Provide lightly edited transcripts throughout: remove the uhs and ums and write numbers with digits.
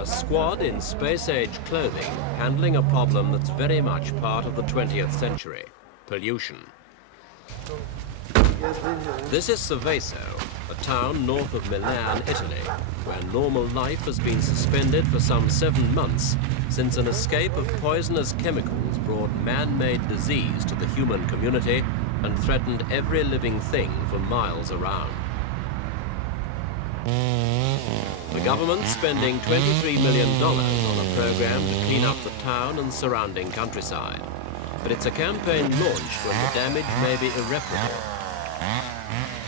A squad in space-age clothing handling a problem that's very much part of the 20th century, pollution. This is Seveso, a town north of Milan, Italy, where normal life has been suspended for some 7 months since an escape of poisonous chemicals brought man-made disease to the human community and threatened every living thing for miles around. The government's spending $23 million on a program to clean up the town and surrounding countryside. But it's a campaign launched when the damage may be irreparable.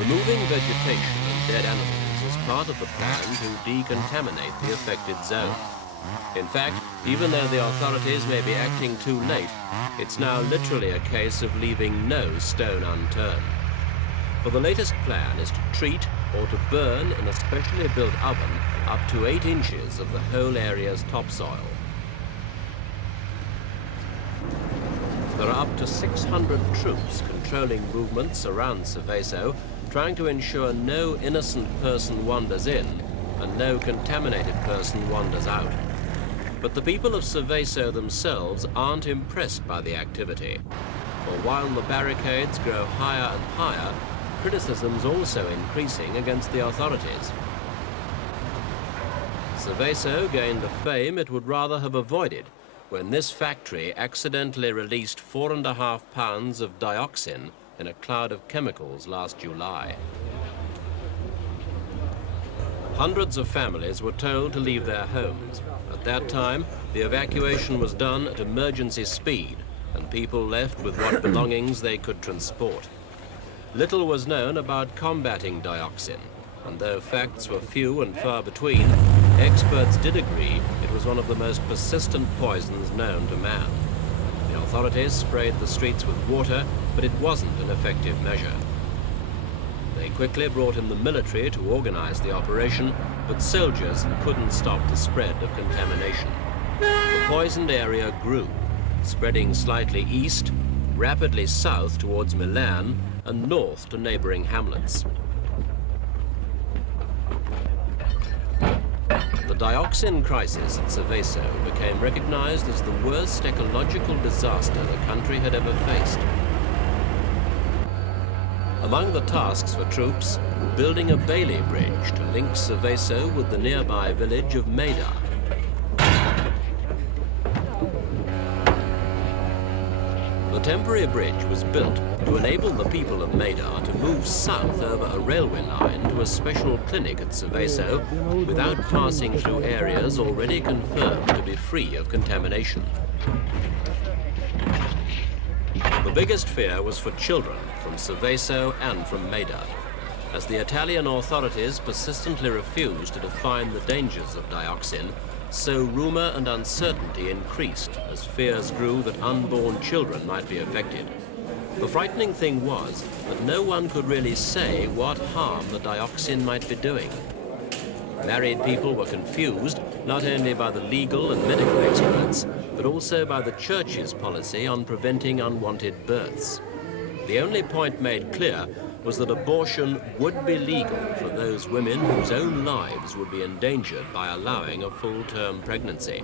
Removing vegetation and dead animals is part of the plan to decontaminate the affected zone. In fact, even though the authorities may be acting too late, it's now literally a case of leaving no stone unturned. For the latest plan is to treat or to burn in a specially built oven up to 8 inches of the whole area's topsoil. There are up to 600 troops controlling movements around Seveso, trying to ensure no innocent person wanders in and no contaminated person wanders out. But the people of Seveso themselves aren't impressed by the activity. For while the barricades grow higher and higher, criticism's also increasing against the authorities. Seveso gained the fame it would rather have avoided when this factory accidentally released 4.5 pounds of dioxin in a cloud of chemicals last July. Hundreds of families were told to leave their homes. At that time, the evacuation was done at emergency speed, and people left with what belongings they could transport. Little was known about combating dioxin, and though facts were few and far between, experts did agree it was one of the most persistent poisons known to man. The authorities sprayed the streets with water, but it wasn't an effective measure. They quickly brought in the military to organize the operation, but soldiers couldn't stop the spread of contamination. The poisoned area grew, spreading slightly east, rapidly south towards Milan, and north to neighboring hamlets. The dioxin crisis at Seveso became recognized as the worst ecological disaster the country had ever faced. Among the tasks for troops, building a Bailey bridge to link Seveso with the nearby village of Maida. The temporary bridge was built to enable the people of Maida to move south over a railway line to a special clinic at Seveso without passing through areas already confirmed to be free of contamination. The biggest fear was for children from Seveso and from Maida, as the Italian authorities persistently refused to define the dangers of dioxin. So rumor and uncertainty increased as fears grew that unborn children might be affected. The frightening thing was that no one could really say what harm the dioxin might be doing. Married people were confused not only by the legal and medical experts, but also by the church's policy on preventing unwanted births. The only point made clear was that abortion would be legal for those women whose own lives would be endangered by allowing a full-term pregnancy.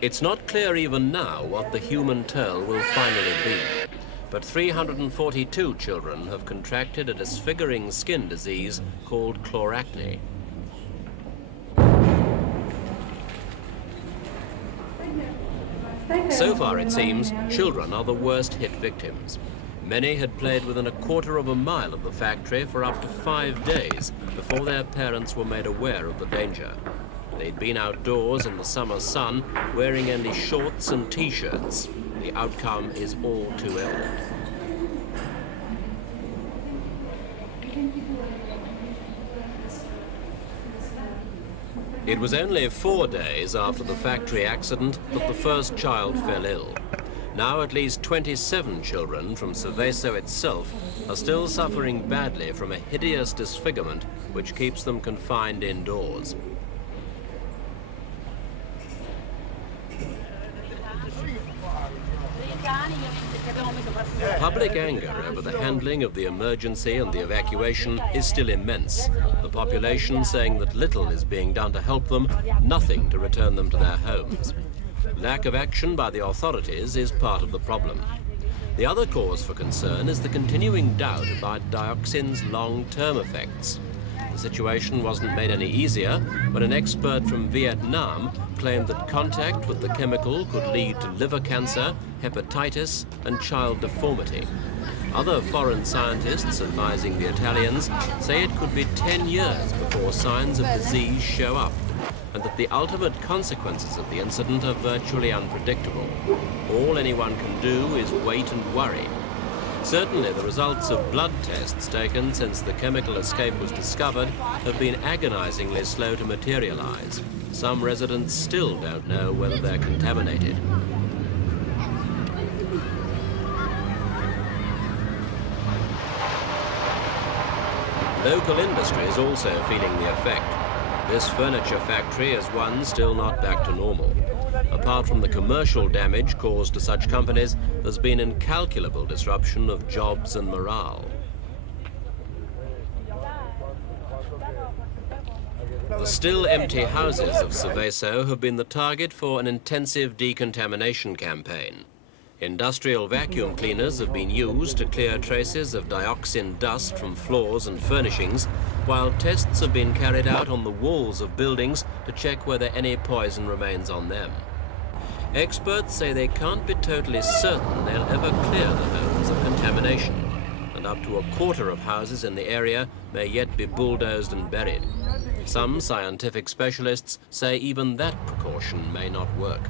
It's not clear even now what the human toll will finally be, but 342 children have contracted a disfiguring skin disease called chloracne. So far, it seems, children are the worst hit victims. Many had played within a quarter of a mile of the factory for up to 5 days before their parents were made aware of the danger. They'd been outdoors in the summer sun, wearing only shorts and t-shirts. The outcome is all too evident. It was only 4 days after the factory accident that the first child fell ill. Now at least 27 children from Seveso itself are still suffering badly from a hideous disfigurement which keeps them confined indoors. Public anger over the handling of the emergency and the evacuation is still immense. The population saying that little is being done to help them, nothing to return them to their homes. Lack of action by the authorities is part of the problem. The other cause for concern is the continuing doubt about dioxin's long-term effects. The situation wasn't made any easier when an expert from Vietnam claimed that contact with the chemical could lead to liver cancer, hepatitis, and child deformity. Other foreign scientists advising the Italians say it could be 10 years before signs of disease show up, and that the ultimate consequences of the incident are virtually unpredictable. All anyone can do is wait and worry. Certainly the results of blood tests taken since the chemical escape was discovered have been agonizingly slow to materialize. Some residents still don't know whether they're contaminated. Local industry is also feeling the effect. This furniture factory is one still not back to normal. Apart from the commercial damage caused to such companies, there's been incalculable disruption of jobs and morale. The still empty houses of Seveso have been the target for an intensive decontamination campaign. Industrial vacuum cleaners have been used to clear traces of dioxin dust from floors and furnishings, while tests have been carried out on the walls of buildings to check whether any poison remains on them. Experts say they can't be totally certain they'll ever clear the homes of contamination, and up to a quarter of houses in the area may yet be bulldozed and buried. Some scientific specialists say even that precaution may not work.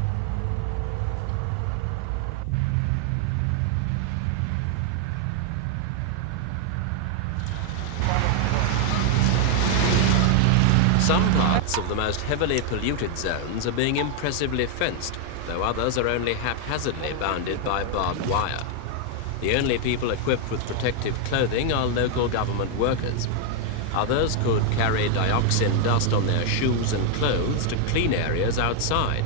Some parts of the most heavily polluted zones are being impressively fenced, though others are only haphazardly bounded by barbed wire. The only people equipped with protective clothing are local government workers. Others could carry dioxin dust on their shoes and clothes to clean areas outside.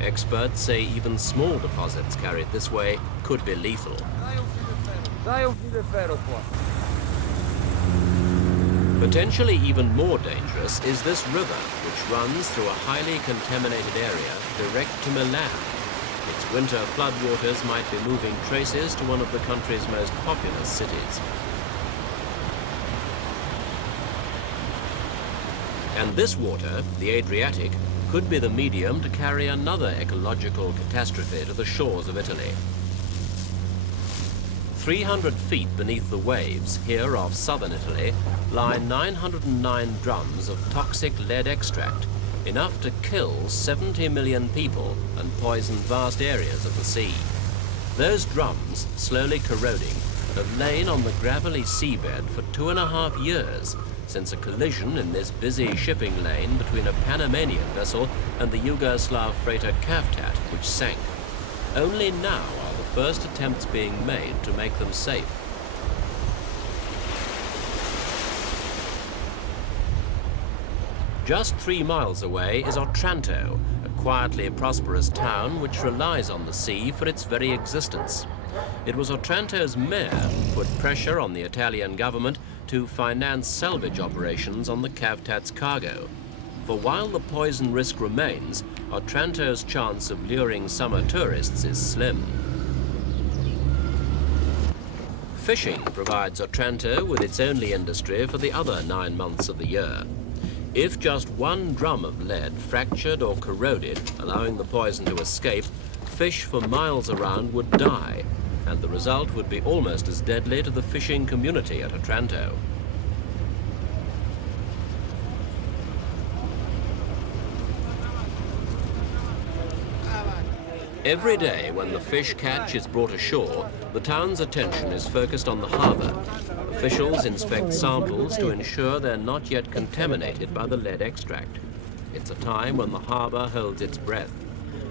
Experts say even small deposits carried this way could be lethal. Potentially even more dangerous is this river, which runs through a highly contaminated area direct to Milan. Its winter floodwaters might be moving traces to one of the country's most populous cities. And this water, the Adriatic, could be the medium to carry another ecological catastrophe to the shores of Italy. 300 feet beneath the waves, here off southern Italy, lie 909 drums of toxic lead extract, enough to kill 70 million people and poison vast areas of the sea. Those drums, slowly corroding, have lain on the gravelly seabed for 2.5 years, since a collision in this busy shipping lane between a Panamanian vessel and the Yugoslav freighter Kaftat, which sank. Only now are the first attempts being made to make them safe. Just 3 miles away is Otranto, a quietly prosperous town which relies on the sea for its very existence. It was Otranto's mayor who put pressure on the Italian government to finance salvage operations on the Kaftat's cargo. For while the poison risk remains, Otranto's chance of luring summer tourists is slim. Fishing provides Otranto with its only industry for the other 9 months of the year. If just 1 drum of lead fractured or corroded, allowing the poison to escape, fish for miles around would die, and the result would be almost as deadly to the fishing community at Otranto. Every day when the fish catch is brought ashore, the town's attention is focused on the harbour. Officials inspect samples to ensure they're not yet contaminated by the lead extract. It's a time when the harbour holds its breath,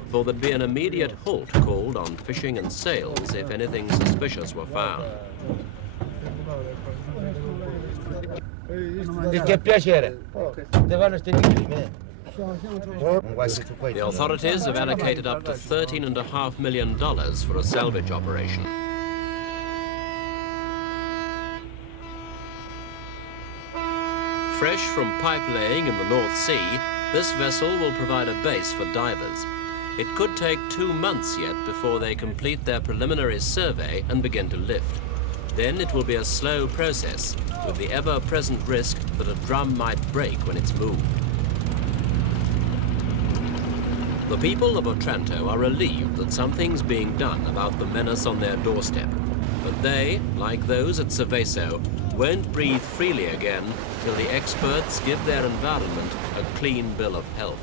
for there'd be an immediate halt called on fishing and sails if anything suspicious were found. The authorities have allocated up to $13.5 million for a salvage operation. Fresh from pipe laying in the North Sea, this vessel will provide a base for divers. It could take 2 months yet before they complete their preliminary survey and begin to lift. Then it will be a slow process, with the ever-present risk that a drum might break when it's moved. The people of Otranto are relieved that something's being done about the menace on their doorstep. But they, like those at Seveso, won't breathe freely again till the experts give their environment a clean bill of health.